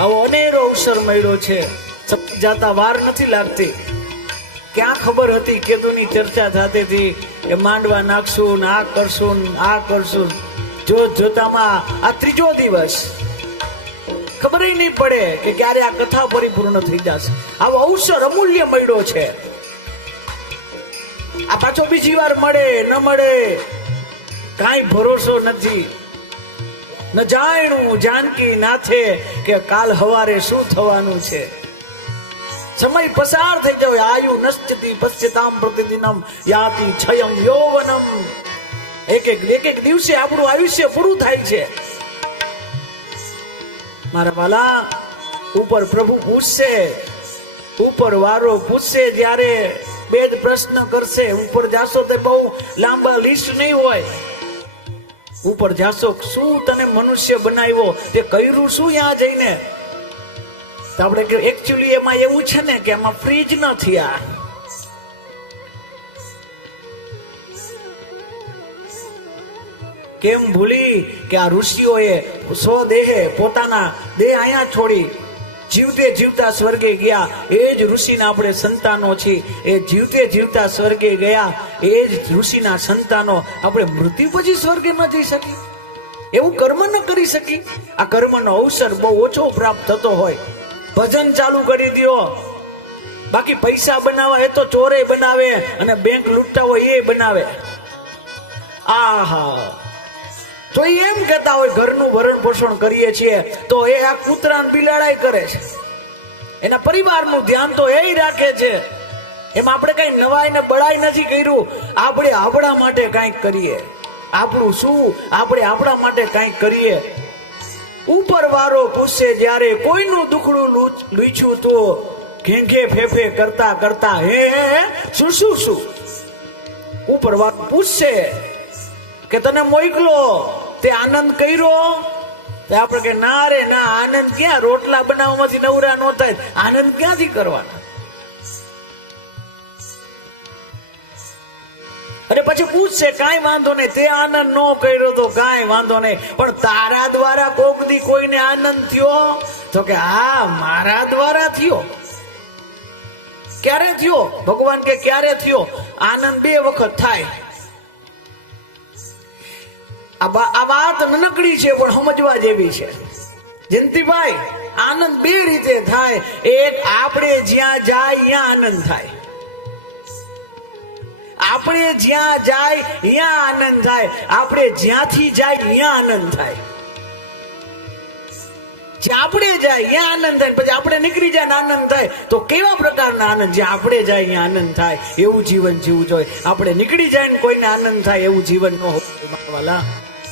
આવો અનેરો અવસર મળ્યો છે, જાતા વાર નથી લાગતી. ક્યાં ખબર હતી કેદુની ચર્ચા થતી હતી એ માંડવા નાખશું ને આ કરશું ને આ કરશું. જોતામાં આ ત્રીજો દિવસ, ખબર નહીં પડે કે ક્યારે આ કથા પરિપૂર્ણ થઈ જશે. આવો અવસર અમૂલ્ય મળ્યો છે. આ પાછો બીજી વાર મળે ન મળે કાંઈ ભરોસો નથી. ન જાણ્યું જાનકી નાથે કે કાલ હવારે શું થવાનું છે. સમય પસાર થઈ જાય. આયુ નશ્ચતિ પશ્યતામ પ્રતિદિનમ યાતિ છયમ યૌવનમ. એક એક દિવસે આપણું આયુષ્ય પૂરું થાય છે. મારા વાલા, ઉપર પ્રભુ પૂછશે, ઉપર વારો પૂછશે. જ્યારે બે જ પ્રશ્ન કરશે. ઉપર જાશો તો બહુ લાંબા લિસ્ટ નહીં હોય. ઉપર જાશો, શું તને મનુષ્ય બનાવ્યો, તે કર્યું શું ત્યાં જઈને. તો આપણે એકચ્યુઅલી એમાં એવું છે ને કે એમાં ફ્રીજ નથી. આ કેમ ભૂલી કે આ ઋષિઓએ સ્વદેહે પોતાના દેહ અહીંયા છોડી જીવતે જીવતા સ્વર્ગે ગયા. એ જ ઋષિના આપણે સંતાનો છીએ. એ જીવતે જીવતા સ્વર્ગે ગયા એ જ ઋષિના સંતાનો આપણે મૃત્યુ પછી સ્વર્ગે ન જઈ શકી, એવું કર્મ ન કરી શકી. આ કર્મનો અવસર બહુ ઓછો પ્રાપ્ત થતો હોય. ભજન ચાલુ કરી દો, બાકી પૈસા બનાવવા એ તો ચોરે બનાવે અને બેંક લૂંટતા હોય એ બનાવે. આહા, તો એમ કહેતા હોય ઘરનું ભરણ પોષણ કરીએ છીએ તો એ આ કૂતરાને બિલાડાઈ કરે છે. એના પરિવારનું ધ્યાન તો એ રાખે છે. એમાં આપણે કઈ નવાઈ ને બળાઈ નથી કર્યું. આપણે આપણા માટે કંઈક કરીએ. આપણું શું, આપણે આપણા માટે કંઈક કરીએ. ઉપર વારો પૂછશે જ્યારે કોઈનું દુખડું લૂછ્યું તો ઘેંઘે ફેફે કરતા કરતા હે શું શું શું. ઉપર વારો પૂછશે કે તને મોકલો તે આનંદ કર્યો. આપણે કે ના રે ના, આનંદ ક્યાં, રોટલા બનાવવામાંથી નવરા નો થાય, આનંદ ક્યાંથી કરવાના. અને પછી પૂછશે કાંઈ વાંધો નહીં, તે આનંદ નો કર્યો તો કાંઈ વાંધો નહીં, પણ તારા દ્વારા કોક દી કોઈને આનંદ થયો? તો કે હા, મારા દ્વારા થયો. ક્યારે થયો? ભગવાન કે ક્યારે થયો? આનંદ બે વખત થાય. આ વાત નનકડી છે પણ સમજવા જેવી છે. જયંતિભાઈ, આનંદ બે રીતે થાય. એક, આપણે જ્યાં જાય ત્યાં આનંદ થાય. આપણે જ્યાં જાય ત્યાં આનંદ થાય. આપણે જ્યાંથી જાય ત્યાં આનંદ થાય. જ્યાં આપણે જાય ત્યાં આનંદ થાય, પછી આપણે નીકળી જાય ને આનંદ થાય. તો કેવા પ્રકારના આનંદ? જ્યાં આપણે જાય ત્યાં આનંદ થાય એવું જીવન જીવવું જોઈએ. આપણે નીકળી જાય ને કોઈને આનંદ થાય એવું જીવન ન હોવું.